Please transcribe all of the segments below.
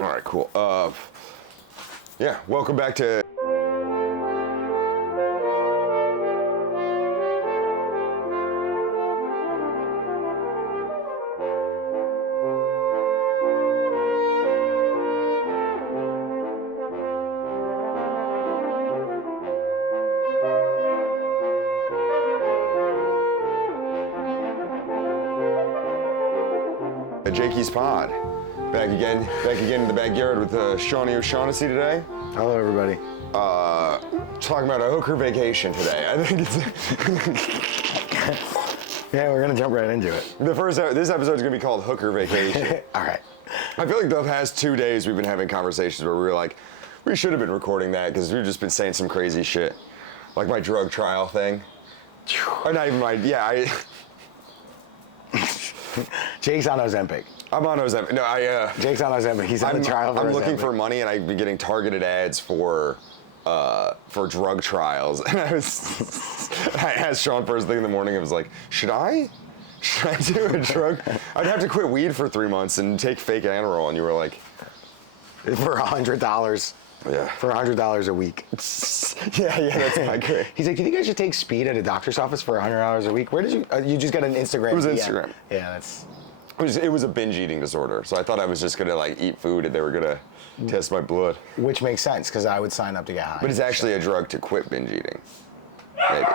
All right, cool. Yeah, welcome back to... Jakey's Pod. Back again in the backyard with Seany O'Shaughnessy today. Hello, everybody. Talking about a hooker vacation today. I think it's... Yeah, we're gonna jump right into it. This episode is gonna be called Hooker Vacation. All right. I feel like the past 2 days we've been having conversations where we were like, we should have been recording that because we've just been saying some crazy shit. Like my drug trial thing. Or not even my, Jake's on Ozempic. I'm on Ozempic. No, Jake's on Ozempic. He's on the trial for I'm Ozempic. looking for money, and I've been getting targeted ads for drug trials. And I asked Sean first thing in the morning. I was like, should I do a drug? I'd have to quit weed for 3 months and take fake Adderall. And you were like, for $100. Yeah. For $100 a week. yeah, that's my grade. He's like, do you think I should take speed at a doctor's office for $100 a week? Where did you? You just got an Instagram. It was DM. Instagram. Yeah, that's. It was a binge eating disorder, so I thought I was just gonna like eat food and they were gonna test my blood. Which makes sense because I would sign up to get high. But it's actually a drug to quit binge eating. Maybe.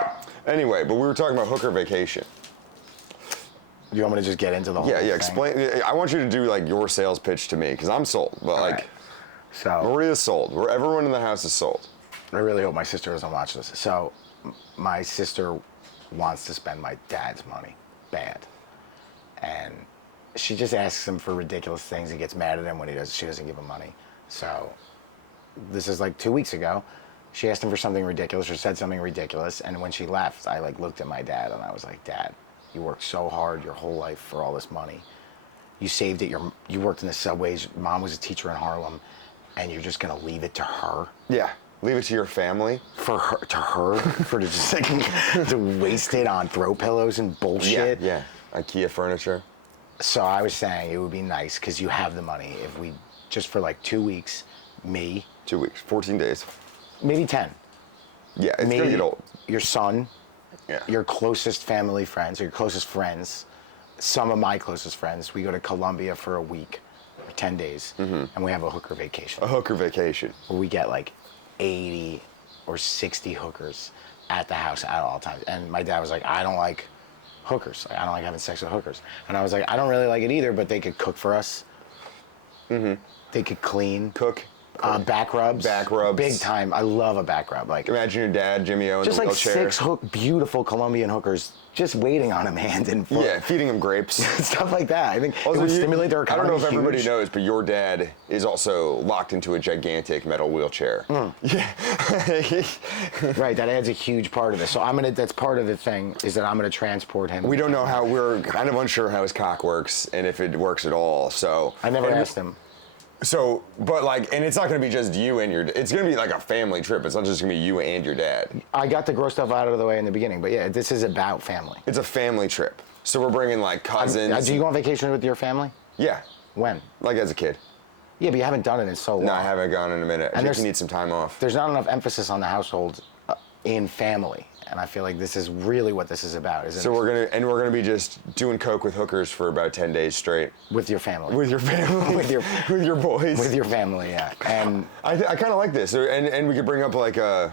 Anyway, but we were talking about hooker vacation. Do you want me to just get into the whole Yeah, thing? explain. I want you to do like your sales pitch to me because I'm sold, but like right. So Maria's sold. Everyone in the house is sold. I really hope my sister doesn't watch this. So my sister wants to spend my dad's money bad, and she just asks him for ridiculous things. He gets mad at him when she doesn't give him money. So this is like 2 weeks ago. She asked him for something ridiculous or said something ridiculous, and when she left, I like looked at my dad and I was like, Dad, you worked so hard your whole life for all this money. You saved it. You worked in the subways. Mom was a teacher in Harlem, and you're just gonna leave it to her? Yeah, leave it to your family. For to just like to waste it on throw pillows and bullshit. Yeah. IKEA furniture. So I was saying it would be nice because you have the money if we just for like 2 weeks, 2 weeks, 14 days. maybe 10. Yeah, it's gonna get old. Your son, Yeah. your closest family friends, or your closest friends, some of my closest friends, we go to Colombia for a week, or 10 days, and we have a hooker vacation. A hooker vacation. Where we get like 80 or 60 hookers at the house at all times. And my dad was like, I don't like hookers. I don't like having sex with hookers. And I was like, I don't really like it either, but they could cook for us. They could clean. Cook. Back rubs. Back rubs. Big time. I love a back rub. Like, Imagine your dad, Jimmy O, in just the like wheelchair. 6 beautiful Colombian hookers just waiting on him hand and foot. Yeah, feeding him grapes. Stuff like that. I think Also, it would stimulate their I economy. don't know if everybody huge. knows, but your dad is also locked into a gigantic metal wheelchair. Yeah. Right, that adds a huge part of this. So that's part of the thing, is that I'm gonna transport him. We don't know how, we're kind of unsure how his cock works and if it works at all, so. I never asked him. So, but like, and it's not gonna be just you and it's gonna be like a family trip. It's not just gonna be you and your dad. I got the gross stuff out of the way in the beginning, but yeah, this is about family. It's a family trip. So we're bringing like cousins. Do you go on vacation with your family? Yeah, When? like as a kid. Yeah, but you haven't done it in so long. No, I haven't gone in a minute. I think there's- you need some time off. There's not enough emphasis on the household in family, and I feel like this is really what this is about, isn't So it? we're gonna be just doing coke with hookers for about 10 days straight. With your family. With your family. With your- with your boys. With your family, yeah. And I kind of like this, and we could bring up like a.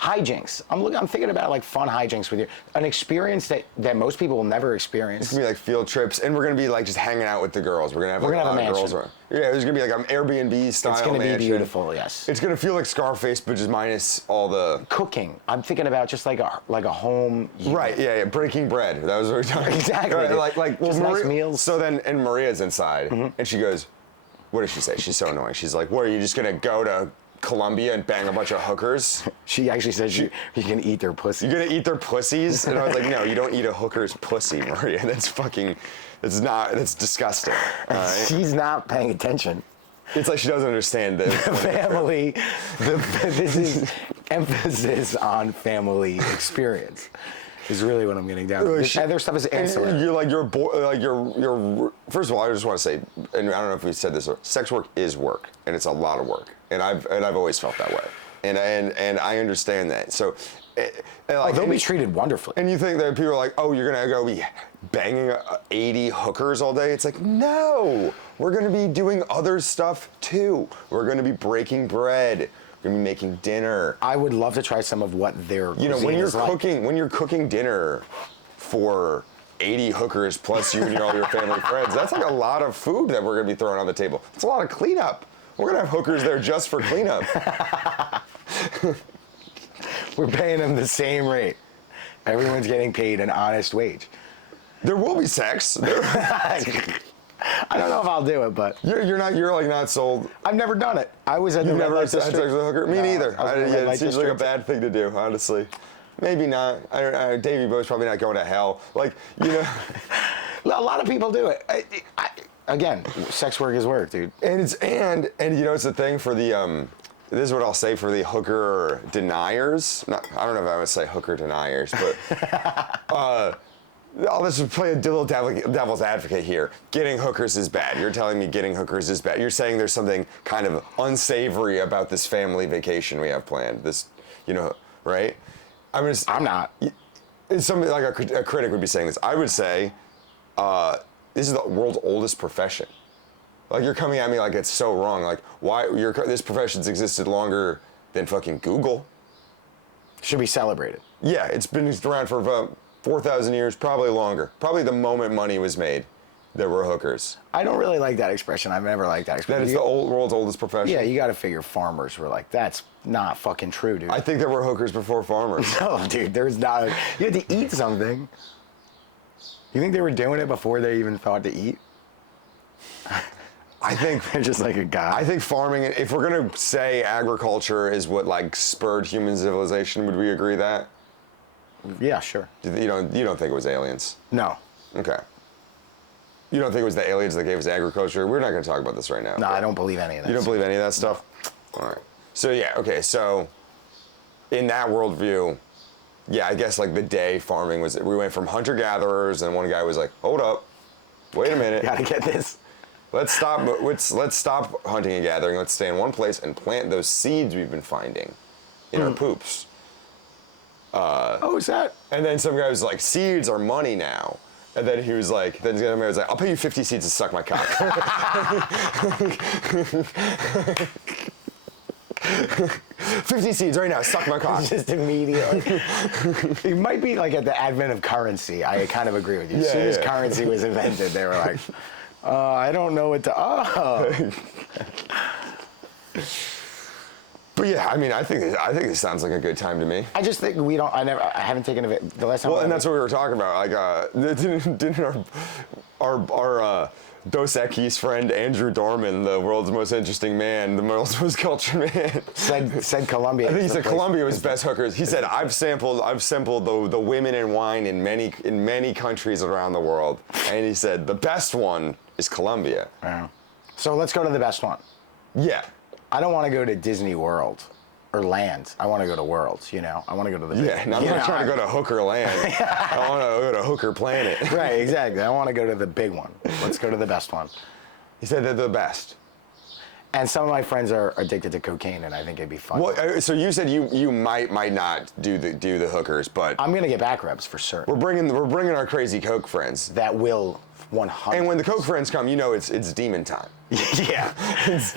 hijinks. I'm thinking about like fun hijinks with you. An experience that most people will never experience. It's gonna be like field trips, and we're gonna be like just hanging out with the girls. We're gonna have like We're a gonna lot have of a girls mansion. around. Yeah, there's gonna be like an Airbnb style It's gonna mansion. be beautiful, yes. It's gonna feel like Scarface, but just minus all the. Cooking. I'm thinking about just like a home. Right, yeah, breaking bread. That was what we were talking. Exactly. Right, like Just nice meals. So then, and Maria's inside, and she goes, "What does she say?" She's so annoying. She's like, "What, are you just gonna go to Colombia and bang a bunch of hookers? She actually said you can eat their pussy. You're gonna eat their pussies?" And I was like, "No, you don't eat a hooker's pussy, Maria. That's disgusting." All right? She's not paying attention. It's like she doesn't understand the Family. This is emphasis on family experience. is really what I'm getting down to. The other stuff is ancillary. You're like, you're first of all, I just want to say, and I don't know if we said this, sex work is work, and it's a lot of work, and I've always felt that way, and I understand that. So, like, they'll be treated wonderfully. And you think that people are like, oh, you're gonna go be banging 80 hookers all day? It's like, no, we're gonna be doing other stuff too. We're gonna be breaking bread. We're gonna be making dinner. I would love to try some of what their when you're cooking dinner for 80 hookers plus you and all your family friends, that's like a lot of food that we're gonna be throwing on the table. It's a lot of cleanup. We're gonna have hookers there just for cleanup. We're paying them the same rate. Everyone's getting paid an honest wage. There will be sex. I don't know if I'll do it, but You're not sold. I've never done it. I was at the You've red never light had sex district. with a hooker? Me neither. It seems like a district. bad thing to do, honestly. Maybe not. Davey Bo's probably not going to hell. Like, A lot of people do it. Again, sex work is work, dude. And it's the thing for the this is what I'll say for the hooker deniers. I don't know if I would say hooker deniers, but I'll just play a little devil's advocate here. Getting hookers is bad. You're telling me getting hookers is bad. You're saying there's something kind of unsavory about this family vacation we have planned. This, right? I'm not. It's something like a critic would be saying this. I would say this is the world's oldest profession. Like, you're coming at me like it's so wrong. Like, why this profession's existed longer than fucking Google. Should be celebrated. Yeah, it's been around for about 4,000 years, probably longer. Probably the moment money was made, there were hookers. I don't really like that expression. I've never liked that expression. That is the world's oldest profession. Yeah, you got to figure farmers were like, that's not fucking true, dude. I think there were hookers before farmers. No, dude, there's not. You had to eat something. You think they were doing it before they even thought to eat? I think They're just like a guy. I think farming, if we're gonna say agriculture is what like spurred human civilization, would we agree that? Yeah, sure. You don't think it was aliens? No. Okay. You don't think it was the aliens that gave us agriculture? We're not gonna talk about this right now. No, I don't believe any of that. You don't believe any of that stuff? All right. So yeah, okay. So in that worldview, yeah, I guess like the day farming was. We went from hunter gatherers, and one guy was like, "Hold up, wait a minute." Gotta get this. Let's stop hunting and gathering. Let's stay in one place and plant those seeds we've been finding in our poops. Oh, is that? And then some guy was like, seeds are money now. And then he was like, the other man was like, I'll pay you 50 seeds to suck my cock. 50 seeds right now, suck my cock. Just immediately. It might be like at the advent of currency. I kind of agree with you. As soon as currency was invented, they were like, I don't know what to. But yeah, I mean, I think it sounds like a good time to me. I just think we don't. I haven't taken of it. The last time. Well, and that's what we were talking about. Like, didn't our Dos Equis friend Andrew Dorman, the world's most interesting man, the world's most cultured man, said Colombia. I think he said Colombia was best hookers. He said I've sampled the women and wine in many countries around the world, and he said the best one is Colombia. Wow. So let's go to the best one. Yeah. I don't want to go to Disney World or Land. I want to go to Worlds, I want to go to the Yeah, and I'm not trying to go to Hooker Land. I want to go to Hooker Planet. Right, exactly. I want to go to the big one. Let's go to the best one. He said they're the best. And some of my friends are addicted to cocaine, and I think it'd be fun. Well, so you said you might not do the hookers, but I'm gonna get back rubs for sure. we're bringing our crazy Coke friends. That will 100. And when the Coke friends come, it's demon time. Yeah. It's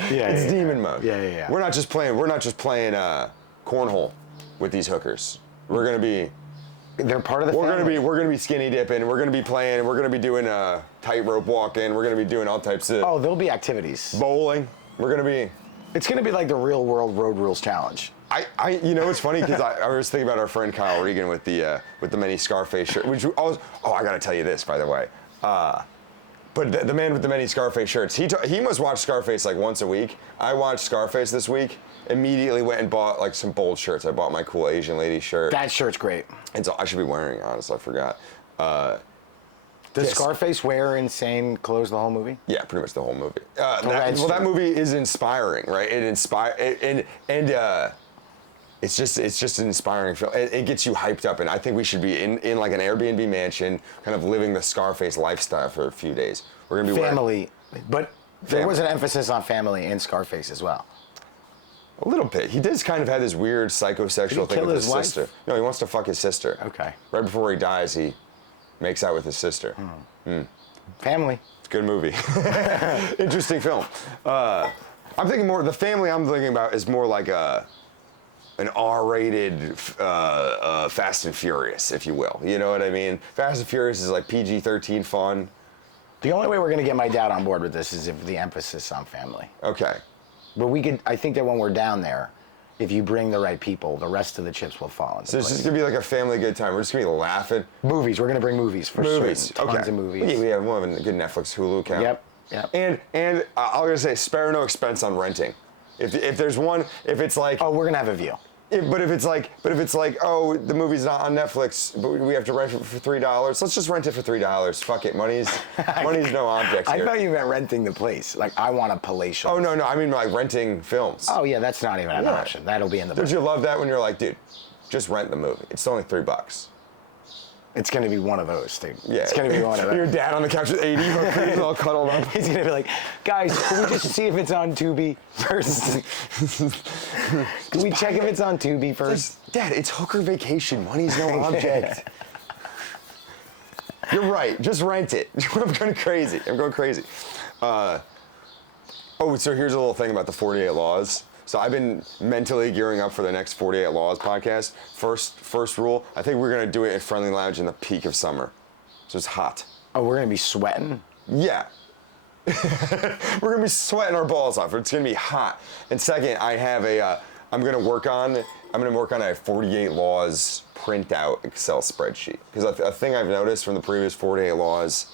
demon mode. Yeah. We're not just playing cornhole with these hookers. We're gonna be. They're part of the family. We're gonna be skinny dipping. We're gonna be playing. We're gonna be doing tightrope walking. We're gonna be doing all types of. Oh, there'll be activities. Bowling. We're gonna be. It's gonna be like the Real World Road Rules Challenge. It's funny because I was thinking about our friend Kyle Regan with the many Scarface shirt. Which I gotta tell you this, by the way. But the man with the many Scarface shirts, he must watch Scarface like once a week. I watched Scarface this week. Immediately went and bought like some bold shirts. I bought my cool Asian lady shirt. That shirt's great. And so I should be wearing it, honestly. I forgot. Does Scarface wear insane clothes the whole movie? Yeah, pretty much the whole movie. That movie is inspiring, right? It it's just an inspiring film. It gets you hyped up, and I think we should be in like an Airbnb mansion, kind of living the Scarface lifestyle for a few days. We're gonna be Family, but there Family. was an emphasis on family in Scarface as well. A little bit. He does kind of have this weird psychosexual thing kill with his his wife? sister. No, he wants to fuck his sister. Okay. Right before he dies, he makes out with his sister. Family. It's a good movie. Interesting film. I'm thinking more. The family I'm thinking about is more like an R-rated Fast and Furious, if you will. You know what I mean? Fast and Furious is like PG-13 fun. The only way we're going to get my dad on board with this is if the emphasis on family. Okay. But I think that when we're down there, if you bring the right people, the rest of the chips will fall into So it's place. just gonna be like a family good time. We're just gonna be laughing. Movies. We're going to bring movies for Movies. certain. Tons Okay. of movies. We have one of a good Netflix Hulu account. Yep. And I'm gonna say spare no expense on renting. If there's one, if it's like, Oh, we're going to have a view. but if it's like, oh, the movie's not on Netflix, but we have to rent it for $3. Let's just rent it for $3. Fuck it, money's no object I here. thought you meant renting the place. Like, I want a palatial. Oh no, I mean like renting films. Oh, yeah, that's not even an Yeah. option. That'll be in the Don't budget. you love that when you're like, dude, just rent the movie. It's only $3. It's going to be one of those, dude. Yeah. It's going to be one of Your those. dad on the couch with 80 hookers all cuddled up. He's going to be like, guys, can we just see if it's on Tubi first? Can we check if it's on Tubi first? Dad, it's hooker vacation. Money's no object. You're right. Just rent it. I'm going crazy. So here's a little thing about the 48 Laws. So I've been mentally gearing up for the next 48 Laws podcast. First rule, I think we're going to do it at Friendly Lounge in the peak of summer. So it's hot. Oh, we're going to be sweating? Yeah. We're going to be sweating our balls off. It's going to be hot. And second, I have I'm going to work on a 48 Laws printout Excel spreadsheet. Because a thing I've noticed from the previous 48 Laws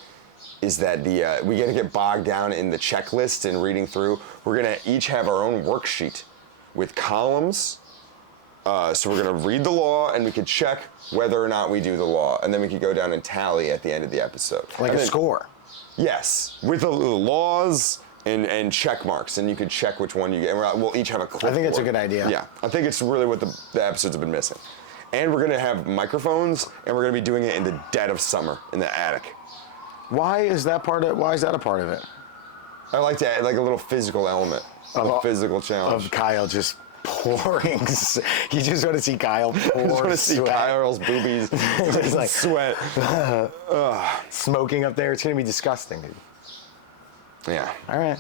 is that we got to get bogged down in the checklist and reading through. We're going to each have our own worksheet with columns. So we're going to read the law and we could check whether or not we do the law. And then we could go down and tally at the end of the episode. Like And a then- score. Yes, with the laws and check marks, and you could check which one you get. And we'll each have a clipboard. I think it's a good idea. Yeah, I think it's really what the episodes have been missing. And we're gonna have microphones, and we're gonna be doing it in the dead of summer in the attic. Why is that a part of it? I like to add like a little physical element, a physical challenge. Of Kyle just pouring. You just want to see Kyle pour I just want to see sweat. Kyle's boobies Just like sweat. smoking up there. It's going to be disgusting, dude. Yeah, All right.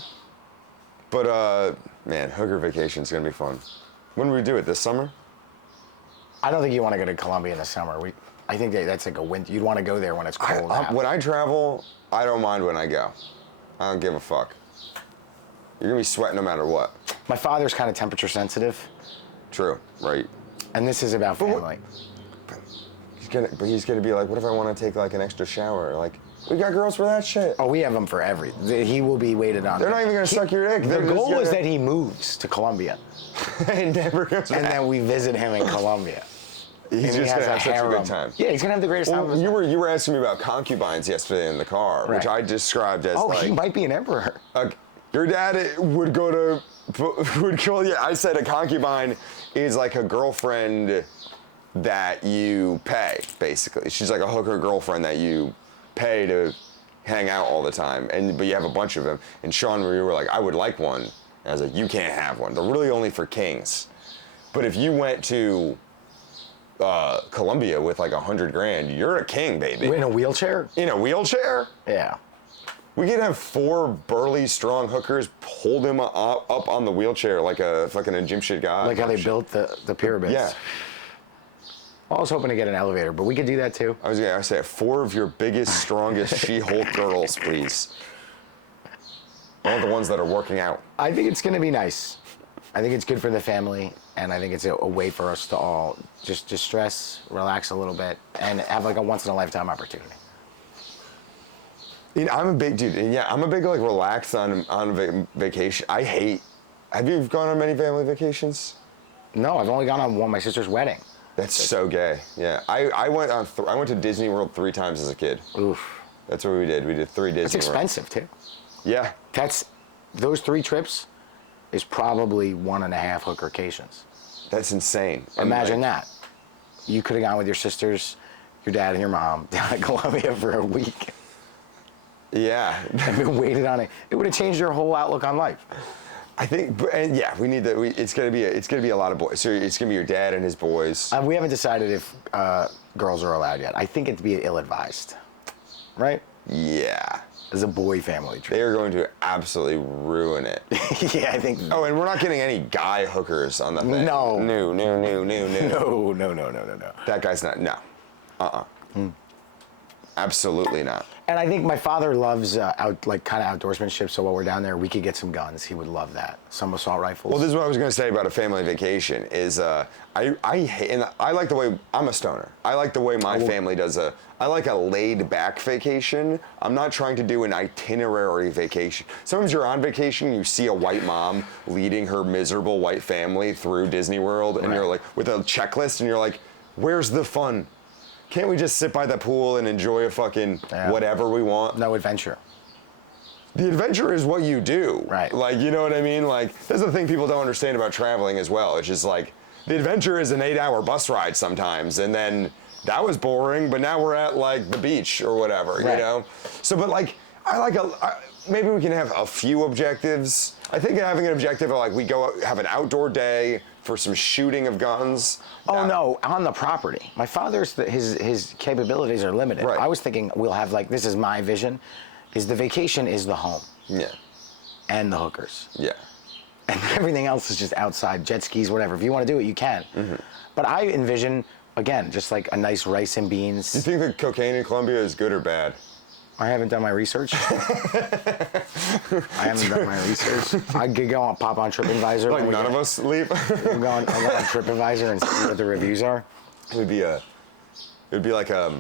but man, hooker vacation's gonna be fun. When do we do it? This summer? I don't think you want to go to Colombia in the summer. I think that's like a winter. You'd want to go there when it's cold out. When I travel, I don't mind when I go. I don't give a fuck. You're gonna be sweating no matter what. My father's kind of temperature sensitive, True, right? and this is about family. He's gonna be like, what if I want to take like an extra shower? Like, we got girls for that shit. Oh, we have him for He will be waited on. They're not even gonna suck your dick. The They're just goal is gonna- that he moves to Colombia, and never goes and back. then we visit him in Colombia. He's And he just has gonna a have such a harem. good time. Yeah, he's gonna have the greatest time. of Well, his life. you were asking me about concubines yesterday in the car, which Right. I described as Oh, like he might be an emperor. your dad would go to. Yeah, I said a concubine is like a girlfriend that you pay, basically. She's like a hooker girlfriend that you pay to hang out all the time, but you have a bunch of them. And Sean, we were like, I would like one. And I was like, you can't have one. They're really only for kings. But if you went to Colombia with like $100,000, you're a king, baby. In a wheelchair? In a wheelchair? Yeah. We could have 4 burly, strong hookers hold him up on the wheelchair like a fucking Egyptian god. Like how they built the pyramids. Yeah. I was hoping to get an elevator, but we could do that too. I was gonna say 4 of your biggest, strongest She-Hulk girls, please. All the ones that are working out. I think it's going to be nice. I think it's good for the family, and I think it's a way for us to all just distress, relax a little bit, and have like a once-in-a-lifetime opportunity. You know, I'm a big dude, and yeah, I'm a big like relaxed on vacation. Have you gone on many family vacations? No, I've only gone on one, my sister's wedding. That's so gay. Yeah, I went to Disney World 3 times as a kid. Oof. That's what we did. We did 3 Disney It's World. expensive too. Yeah. Those 3 trips is probably 1.5 hookercations. That's insane. And, Imagine that. You could have gone with your sisters, your dad, and your mom down to Colombia for a week Yeah. and been waited on it. It would have changed your whole outlook on life. I think, and yeah, we need that. It's gonna be a lot of boys. So it's gonna be your dad and his boys. We haven't decided if girls are allowed yet. I think it'd be ill-advised, right? Yeah. As a boy family trip. They are going to absolutely ruin it. Yeah, I think. Oh, and we're not getting any guy hookers on the thing. No. No. No. That guy's not. No. Absolutely not. And I think my father loves kind of outdoorsmanship. So while we're down there, we could get some guns. He would love that. Some assault rifles. Well, this is what I was going to say about a family vacation. Is I hate, and I like the way I'm a stoner. I like the way my family does I like a laid back vacation. I'm not trying to do an itinerary vacation. Sometimes you're on vacation, you see a white mom leading her miserable white family through Disney World, and you're like with a checklist, and you're like, where's the fun? Can't we just sit by the pool and enjoy a fucking whatever we want? No adventure. The adventure is what you do. Right. Like, you know what I mean? Like, that's the thing people don't understand about traveling as well. It's just like, the adventure is an 8-hour bus ride sometimes, and then that was boring, but now we're at like the beach or whatever, you know? So, but like, maybe we can have a few objectives. I think having an objective of like, we go have an outdoor day for some shooting of guns. Oh no, on the property. My father's, his capabilities are limited. Right. I was thinking we'll have like, this is my vision, is the vacation is the home. Yeah. And the hookers. Yeah. And everything else is just outside, jet skis, whatever. If you want to do it, you can. But I envision, again, just like a nice rice and beans. Do you think that cocaine in Colombia is good or bad? I haven't done my research. I could go on, pop on TripAdvisor. Like none of us leave? I'll go on TripAdvisor and see what the reviews are. It would be like a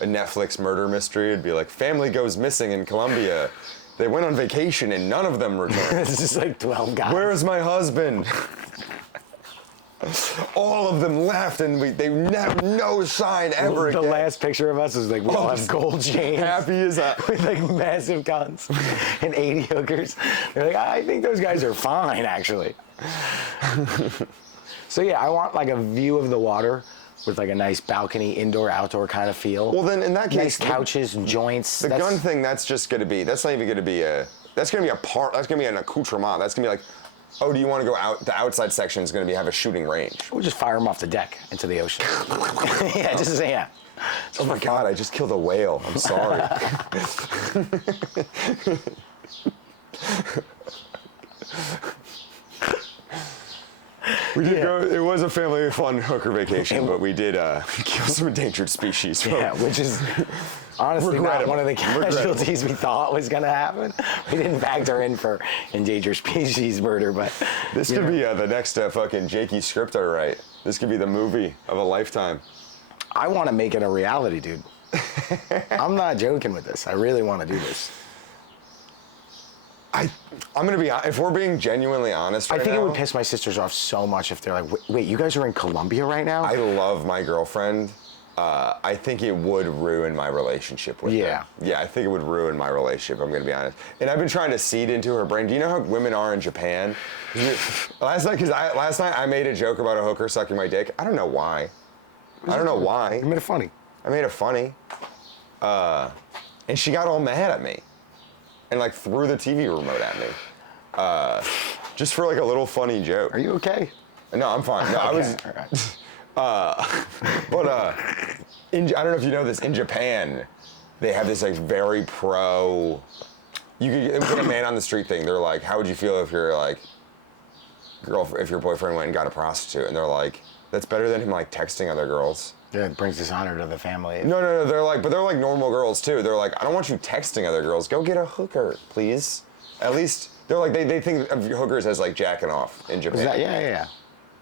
Netflix murder mystery. It'd be like, family goes missing in Colombia. They went on vacation and none of them returned. It's just like 12 guys. Where is my husband? All of them left, and they have no sign ever again. The last picture of us is like, we all have gold chains. Happy as that. With like massive guns and 80 hookers. They're like, I think those guys are fine, actually. So yeah, I want like a view of the water with like a nice balcony, indoor, outdoor kind of feel. Well, then in that case, nice couches and joints. The gun thing, that's not even going to be that's going to be a part, that's going to be an accoutrement. That's going to be like, oh, do you want to go out? The outside section is going to have a shooting range. We'll just fire them off the deck into the ocean. Yeah, just say, yeah. Oh my God, I just killed a whale. I'm sorry. We did go, it was a family fun hooker vacation, but we did kill some endangered species. Yeah, which is honestly not one of the casualties we thought was going to happen. We didn't factor in for endangered species murder, but... This could be the next fucking Jakey script I write. This could be the movie of a lifetime. I want to make it a reality, dude. I'm not joking with this. I really want to do this. I'm going to be, if we're being genuinely honest right now. I think it would piss my sisters off so much if they're like, wait, you guys are in Colombia right now? I love my girlfriend. I think it would ruin my relationship with her. Yeah, I think it would ruin my relationship, I'm going to be honest. And I've been trying to seed into her brain. Do you know how women are in Japan? Last night I made a joke about a hooker sucking my dick. I don't know why. I don't know why. You made it funny. I made it funny. And she got all mad at me. And like threw the TV remote at me. Just for like a little funny joke. Are you okay? No, I'm fine. No, okay. I don't know if you know this, in Japan, they have this like very pro, you could get a man on the street thing. They're like, how would you feel if your like if your boyfriend went and got a prostitute? And they're like, that's better than him like texting other girls. Yeah, it brings dishonor to the family. No, they're like normal girls too. They're like, I don't want you texting other girls. Go get a hooker, please. At least, they're like, they think of hookers as like jacking off in Japan. Yeah.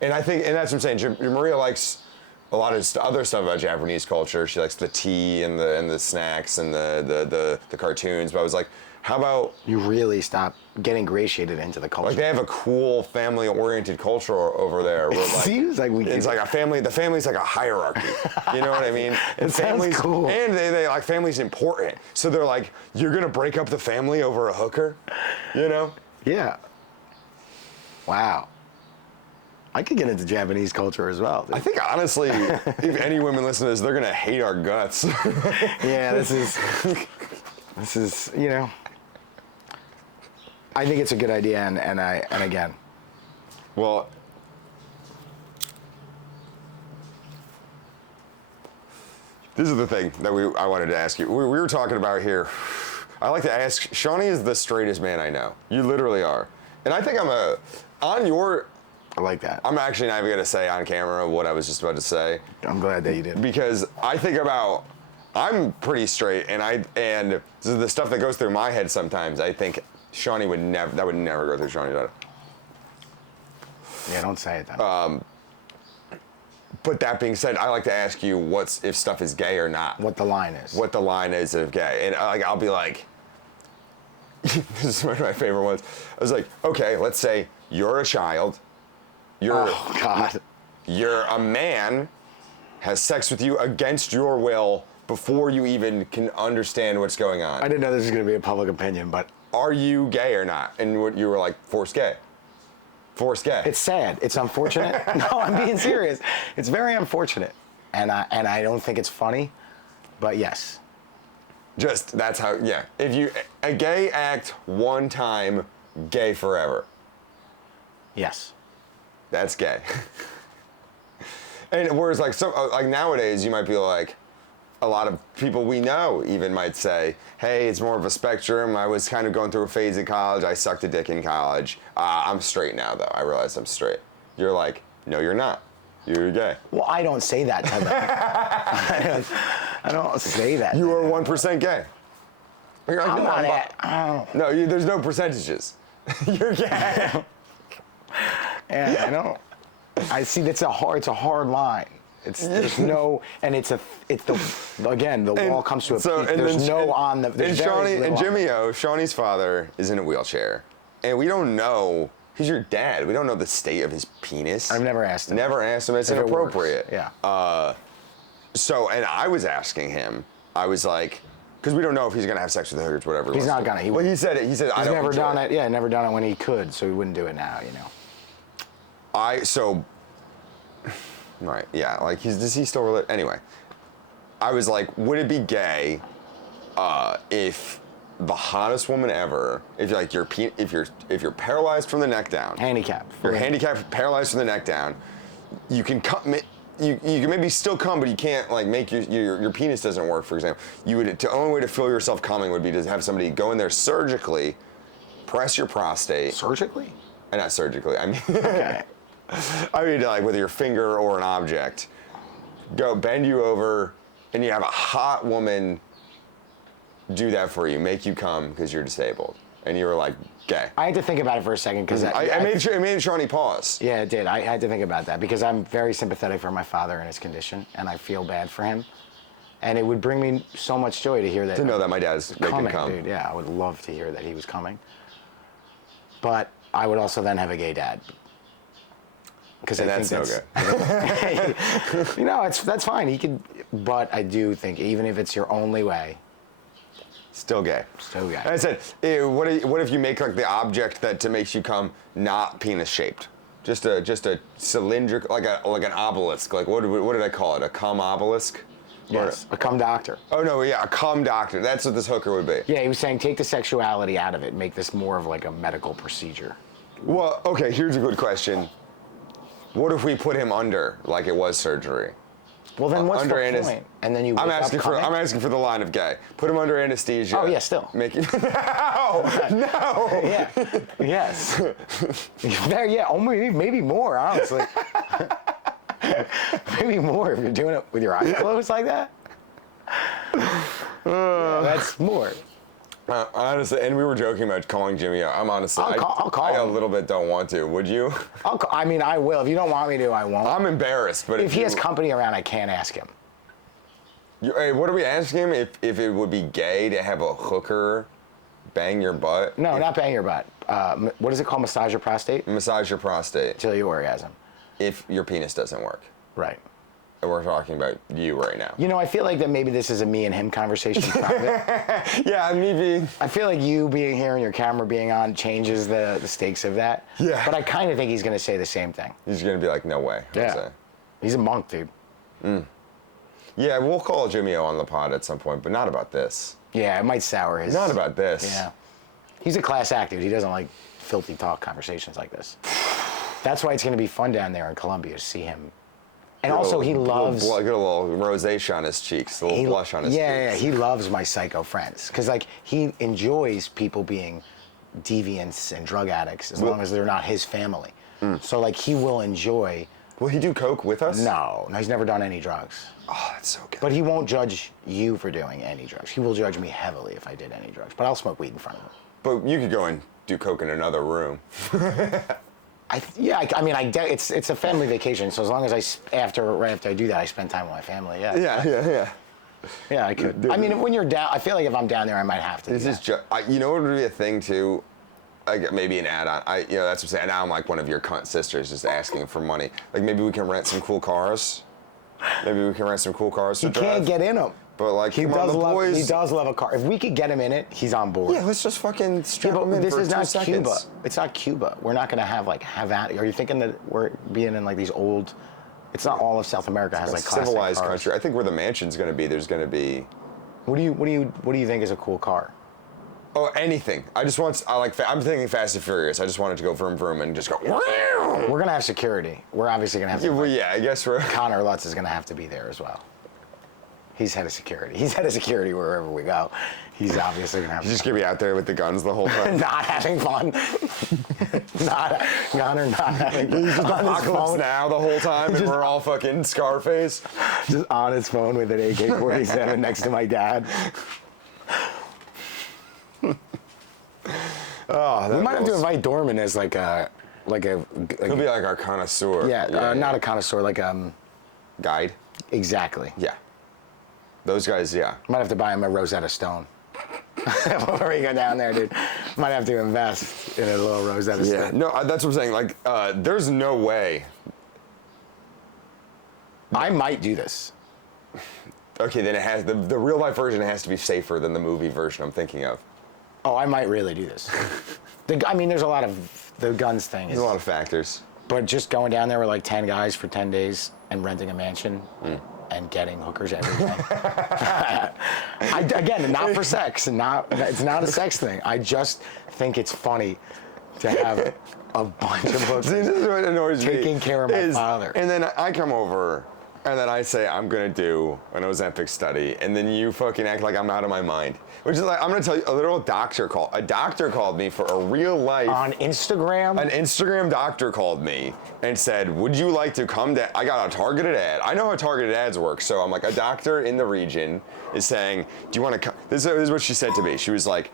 And I think, and that's what I'm saying, Maria likes a lot of other stuff about Japanese culture. She likes the tea and the snacks and the cartoons. But I was like, how about... You really stop getting ingratiated into the culture. Like, they have a cool family-oriented culture over there. Where, like, it seems like it's like a family, the family's like a hierarchy. You know what I mean? It sounds cool. And they like, family's important. So they're like, you're going to break up the family over a hooker? You know? Yeah. Wow. I could get into Japanese culture as well. I think honestly, if any women listen to this, they're gonna hate our guts. Yeah, this is, you know, I think it's a good idea, and again, Well, this is the thing that I wanted to ask you. We were talking about here. I like to ask. Shawnee is the straightest man I know. You literally are, and I think I like that. I'm actually not even gonna say on camera what I was just about to say. I'm glad that you did. Because I think about, I'm pretty straight, and the stuff that goes through my head sometimes, I think Shawnee would never go through Shawnee's head. Yeah, don't say it then. But that being said, I like to ask you if stuff is gay or not. What the line is. What the line is of gay, and I'll be like, this is one of my favorite ones. I was like, okay, let's say you're a child. Oh, God. You're a man, has sex with you against your will before you even can understand what's going on. I didn't know this was going to be a public opinion, but... Are you gay or not? And what you were like, forced gay. Forced gay. It's sad. It's unfortunate. No, I'm being serious. It's very unfortunate. And I don't think it's funny, but yes. Just, that's how, yeah. If you, a gay act one time, gay forever. Yes. That's gay. And whereas like nowadays you might be like, a lot of people we know even might say, hey, it's more of a spectrum. I was kind of going through a phase in college. I sucked a dick in college. I'm straight now though. I realize I'm straight. You're like, no, you're not. You're gay. Well, I don't say that to them. I don't say that. You are 1% gay. You're like, I'm no, not at. No, there's no percentages. You're gay. Yeah, I know. I see. It's a hard line. There's no, and the wall comes to a peak. There's no on the. And Shawnee and Jimmy O, Shawnee's father is in a wheelchair, and we don't know. He's your dad. We don't know the state of his penis. I've never asked him. Never asked him. It's If it inappropriate. works, yeah. And I was asking him. I was like, because we don't know if he's gonna have sex with hookers, whatever. He's not gonna. Well, he said it. He said I He's don't. never enjoy done it. Yeah, never done it when he could, so he wouldn't do it now. You know. Right, yeah, like does he still relate? Anyway, I was like, would it be gay if the hottest woman ever, if you're paralyzed from the neck down, Handicap. you're handicapped, paralyzed from the neck down, you can you can maybe still come, but you can't like make your penis doesn't work. For example, the only way to feel yourself coming would be to have somebody go in there surgically, press your prostate. Surgically? Not surgically. I mean. Okay. I mean, like with your finger or an object, go bend you over, and you have a hot woman do that for you, make you come because you're disabled, and you were like, gay. I had to think about it for a second because it made Shawnee pause. Yeah, it did. I had to think about that because I'm very sympathetic for my father and his condition, and I feel bad for him. And it would bring me so much joy to hear that. To know that my dad's making come. Dude, yeah, I would love to hear that he was coming. But I would also then have a gay dad. Because that's no good. You know, that's fine. He could, but I do think even if it's your only way, still gay. Still gay. And I said, what if you make like the object that makes you come not penis shaped, just a cylindrical, like an obelisk. Like what did I call it? A cum obelisk. Yes, a cum doctor. Oh no, yeah, a cum doctor. That's what this hooker would be. Yeah, he was saying take the sexuality out of it, make this more of like a medical procedure. Well, okay, here's a good question. What if we put him under like it was surgery? Well, then what's the point? And then I'm asking for the line of gay. Put him under anesthesia. Oh yeah, still. Make him. No. Yeah. Yes. Yeah. Oh, maybe more. Honestly. Maybe more if you're doing it with your eyes closed like that. Yeah, that's more. Honestly, and we were joking about calling Jimmy out. I'm honestly, I'll call I a him. little bit don't want to. Would you? I mean, I will. If you don't want me to, I won't. I'm embarrassed, but if he has company around, I can't ask him. Hey, what are we asking him? If it would be gay to have a hooker bang your butt? No, not bang your butt. What is it called? Massage your prostate? Massage your prostate. Till you orgasm. If your penis doesn't work. Right. we're talking about you right now. You know, I feel like that maybe this is a me and him conversation. Yeah, me being. I feel like you being here and your camera being on changes the stakes of that. Yeah. But I kind of think he's going to say the same thing. He's gonna be like, no way. Yeah. He's a monk, dude. Yeah, we'll call Jimmy O on the pod at some point, but not about this. Yeah, it might sour his... Not about this. Yeah. He's a class act, dude. He doesn't like filthy talk conversations like this. That's why it's going to be fun down there in Colombia to see him. And also, he loves... Get a little rosacea on his cheeks, a little blush on his cheeks. Yeah, he loves my psycho friends. Because, like, he enjoys people being deviants and drug addicts as long as they're not his family. So, like, he will enjoy... Will he do coke with us? No, he's never done any drugs. Oh, that's so good. But he won't judge you for doing any drugs. He will judge me heavily if I did any drugs. But I'll smoke weed in front of him. But you could go and do coke in another room. It's a family vacation. So as long as right after I do that, I spend time with my family. Yeah. Yeah, I could. I mean, when you're down, I feel like if I'm down there, I might have to. This is just, you know what would be a thing too? Like maybe an add-on. That's what I'm saying. Now I'm like one of your cunt sisters, just asking for money. Like maybe we can rent some cool cars. Maybe we can rent some cool cars to He drive. can't get in them. But like, He does love a car. If we could get him in it, he's on board. Yeah, let's just fucking strap him in this for is 2 not seconds. Cuba. It's not Cuba. We're not gonna have at. Are you thinking that we're being in like these old? It's not all of South America has like classic civilized cars. country. I think where the mansion's going to be, there's going to be. What do you think is a cool car? Oh, anything. I'm thinking Fast and Furious. I just wanted to go vroom vroom and just go. We're gonna have security. We're obviously gonna have. Yeah, well, yeah, I guess we're. Connor Lutz is gonna have to be there as well. He's head of security. He's head of security wherever we go. He's obviously gonna have. He's just gonna be out there with the guns the whole time. Not having fun. Connor not having fun. He's just on his phone now the whole time, and we're all fucking Scarface. Just on his phone with an AK-47 next to my dad. Oh, We might have to invite Dorman as like a. He'll be like our connoisseur. Yeah, not a connoisseur, like guide. exactly. Yeah. Those guys, yeah. Might have to buy him a Rosetta Stone. Before we go down there, dude. Might have to invest in a little Rosetta Stone. Yeah. No, that's what I'm saying. Like, there's no way. I might do this. Okay, then it has the real life version has to be safer than the movie version I'm thinking of. Oh, I might really do this. There's a lot of the guns thing. There's a lot of factors. But just going down there with like 10 guys for 10 days and renting a mansion and getting hookers every day. Again, not for sex. It's not a sex thing. I just think it's funny to have a bunch of hookers See, this is what annoys me. taking care of my father. And then I come over, and then I say I'm gonna do an Ozempic study, and then you fucking act like I'm out of my mind. Which is like, I'm gonna tell you, a doctor called me for a real life. On Instagram? An Instagram doctor called me and said, would you like to come down? I got a targeted ad. I know how targeted ads work. So I'm like, a doctor in the region is saying, do you want to come? This is what she said to me. She was like,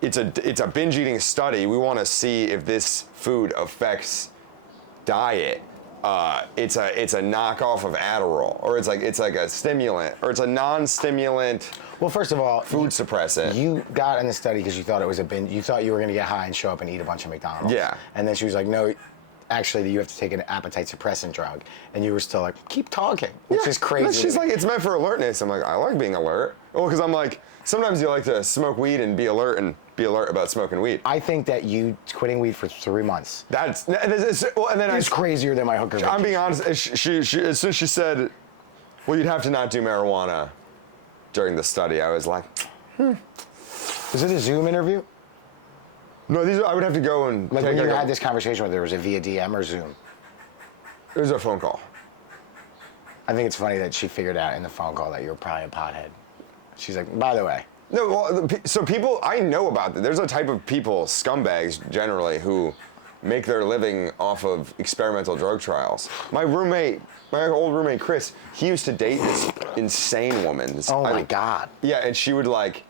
it's a binge eating study. We want to see if this food affects diet. It's a knockoff of Adderall, or it's like a stimulant, or it's a non-stimulant. Well, first of all, food suppressant. You got in the study because you thought it was a binge. You thought you were going to get high and show up and eat a bunch of McDonald's. Yeah. And then she was like, no, actually, you have to take an appetite suppressant drug. And you were still like, keep talking, which is crazy. She's like, it's meant for alertness. I'm like, I like being alert. Well, because I'm like, sometimes you like to smoke weed and be alert about smoking weed. I think that you quitting weed for 3 months. And then It's crazier than my hooker. I'm being honest. She as soon as she said, well, you'd have to not do marijuana during the study, I was like, Is it a Zoom interview? no, I would have to go and Like when you had this conversation with her, was it via DM or Zoom? It was a phone call. I think it's funny that she figured out in the phone call that you were probably a pothead. She's like, by the way. No, well, so people, I know about that. There's a type of people, scumbags generally, who make their living off of experimental drug trials. My old roommate Chris, he used to date this insane woman. Oh my God. Yeah, and she was like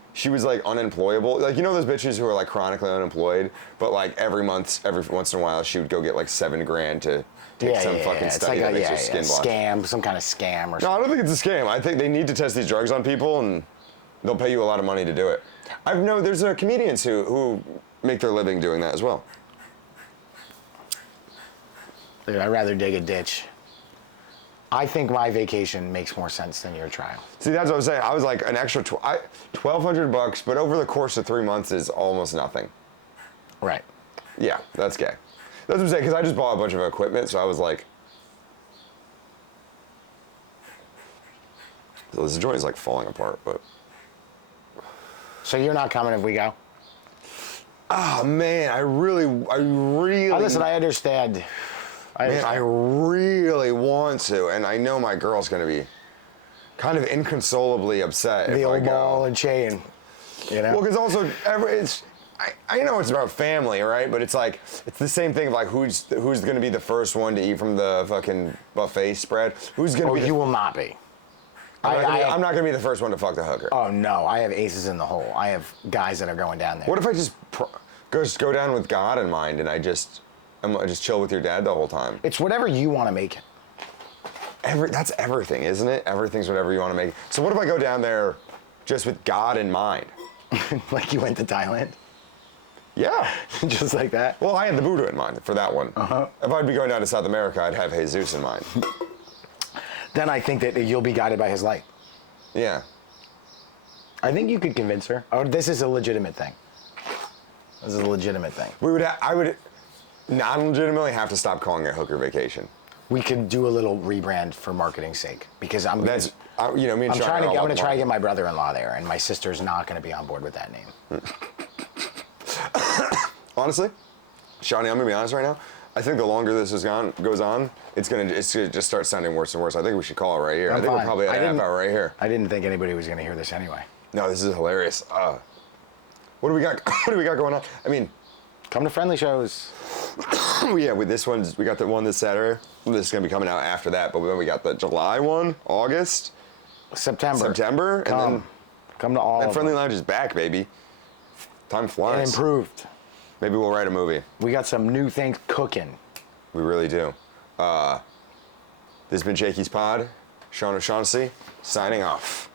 unemployable. Like, you know those bitches who are like chronically unemployed, but like every once in a while she would go get like $7,000 to take some fucking study that makes your skin blotch. Scam, some kind of scam or something. No, I don't think it's a scam. I think they need to test these drugs on people, and they'll pay you a lot of money to do it. There's comedians who make their living doing that as well. Dude, I'd rather dig a ditch. I think my vacation makes more sense than your trial. See, that's what I was saying. I was like an extra $1,200, but over the course of 3 months is almost nothing. Right. Yeah, that's gay. That's what I'm saying, because I just bought a bunch of equipment, so I was like, so this joint is like falling apart, but. So you're not coming if we go? Oh man, I really. Oh, listen, I understand. Man, I really want to, and I know my girl's gonna be kind of inconsolably upset The if I old go. ball and chain, you know? Well, because also, I know it's about family, right? But it's like, it's the same thing of like, who's gonna be the first one to eat from the fucking buffet spread? Who's gonna Oh, be you will not be. I'm not gonna be the first one to fuck the hooker. Oh, no, I have aces in the hole. I have guys that are going down there. What if I just go down with God in mind and I just chill with your dad the whole time? It's whatever you want to make it. That's everything, isn't it? Everything's whatever you want to make it. So what if I go down there just with God in mind? Like you went to Thailand? Yeah. Just like that? Well, I had the Buddha in mind for that one. Uh-huh. If I'd be going down to South America, I'd have Jesus in mind. Then I think that you'll be guided by his light. Yeah. I think you could convince her. Oh, this is a legitimate thing. This is a legitimate thing. I would not legitimately have to stop calling it hooker vacation. We could do a little rebrand for marketing's sake because I'm. That's me and I'm Sean trying to. are all I'm going to about try to get marketing. my brother-in-law there, and my sister's not going to be on board with that name. Honestly, Shawnee, I'm gonna be honest right now. I think the longer this goes on, it's gonna just start sounding worse and worse. I think we should call it right here. I think we're fine. probably at a half hour right here. I didn't think anybody was going to hear this anyway. No, this is hilarious. What do we got? What do we got going on? I mean, Come to friendly shows. yeah, with this one, we got the one this Saturday. This is gonna be coming out after that, but then we got the July one, August, September. and then Come to all that of Friendly them. Lounge is back, baby. Time And flies. improved. Maybe we'll write a movie. We got some new things cooking. We really do. This has been Jakey's Pod. Sean O'Shaughnessy, signing off.